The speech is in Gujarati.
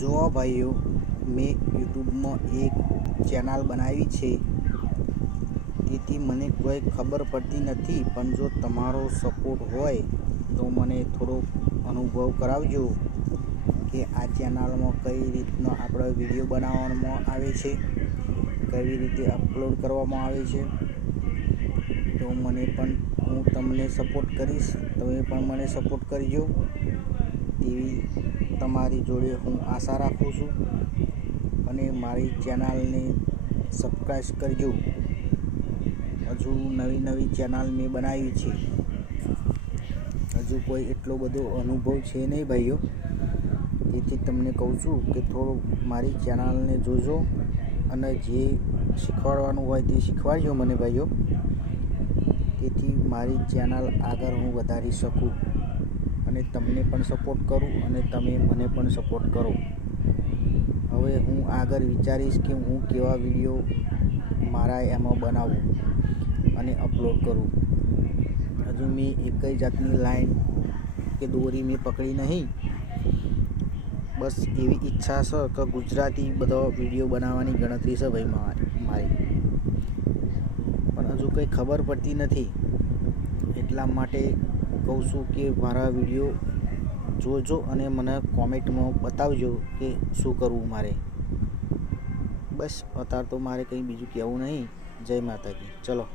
જો ભાઈઓ, મેં યુટ્યુબમાં એક ચેનલ બનાવી છે, તેથી મને કોઈ ખબર પડતી નથી. પણ જો તમારો સપોર્ટ હોય તો મને થોડો અનુભવ કરાવજો કે આ ચેનલમાં કઈ રીતનો આપણો વિડીયો બનાવવામાં આવે છે, કેવી રીતે અપલોડ કરવામાં આવે છે. તો હું તમને સપોર્ટ કરીશ, તમે પણ મને સપોર્ટ કરજો તેવી તમારી જોડે હું આશા રાખું છું. અને મારી ચેનલને સબસ્ક્રાઈબ કરજો. હજુ નવી ચેનલ મેં બનાવી છે, હજુ કોઈ એટલો બધો અનુભવ છે નહીં ભાઈઓ. તેથી તમને કહું છું કે થોડું મારી ચેનલને જોજો અને જે શીખવાડવાનું હોય તે શીખવાડજો મને ભાઈઓ, તેથી મારી ચેનલ આગળ હું વધારી શકું અને તમને પણ સપોર્ટ કરું અને તમે મને પણ સપોર્ટ કરો. હવે હું આગળ વિચારીશ કે હું કેવા વિડીયો મારા એમાં બનાવું અને અપલોડ કરું. હજુ મેં એકય જાતની લાઈન કે દોરી મેં પકડી નહીં. બસ એવી ઈચ્છા છે કે ગુજરાતી બધો વિડીયો બનાવવાની ગણતરી છે ભાઈ મારી, પણ હજુ કંઈ ખબર પડતી નથી. એટલા માટે કહું છું કે મારા વિડીયો જોજો અને મને કોમેન્ટમાં બતાવજો કે શું કરવું મારે. બસ અત્યારે તો મારે કંઈ બીજું કહેવું નહીં. જય માતાજી. ચલો.